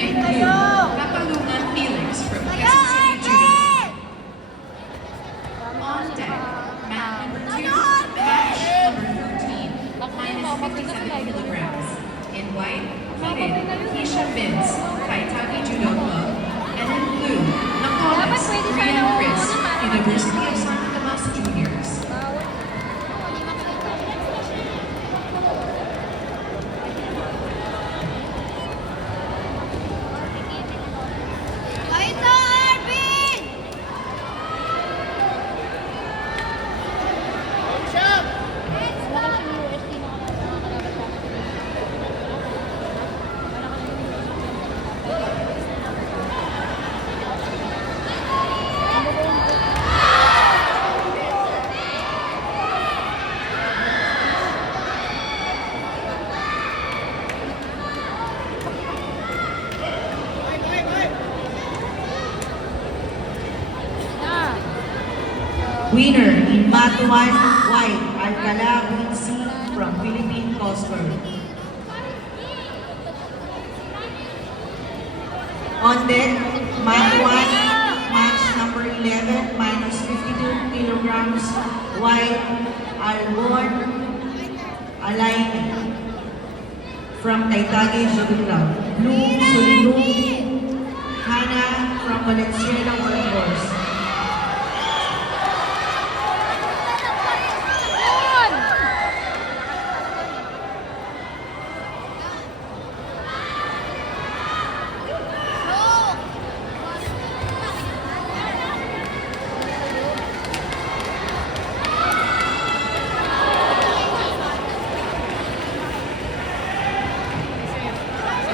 in blue, Kapalungan Felix from Quezon City Judo. On deck, mat number 2, match number 13, minus 57 kilograms. In white, heated, Keisha Vince, Kaitagi Judo Club. And in blue, Nakolas, Rian Chris, University of Santo Tomas Juniors. Winner in Mat 1 White, Alcala Quincy from Philippine Coast Guard. On deck, Mat 1, match number 11, minus 52 kilograms, White, Albon Alaini from Kaitagi Judo Club. Blue, Sulilong Hana from Valenzuela World Wars.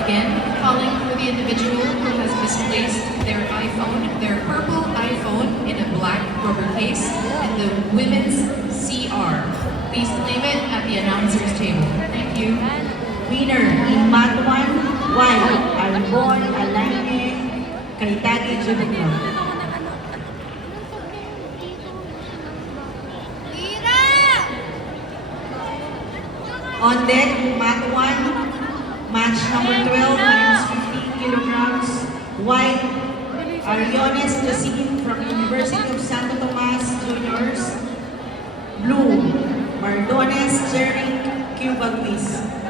Again, calling for the individual who has misplaced their iPhone, their purple iPhone in a black rubber case in the women's CR. Please claim it at the announcer's table. Thank you. Winner in Mat 1 White, Albon Alaine, Kaitagi Judo Club. On deck, Mat 1, match number 12, minus 50 kilograms, White, Ariones Jasin from University of Santo Tomas Juniors. Blue, Mardones Jerry Q. Bagwis.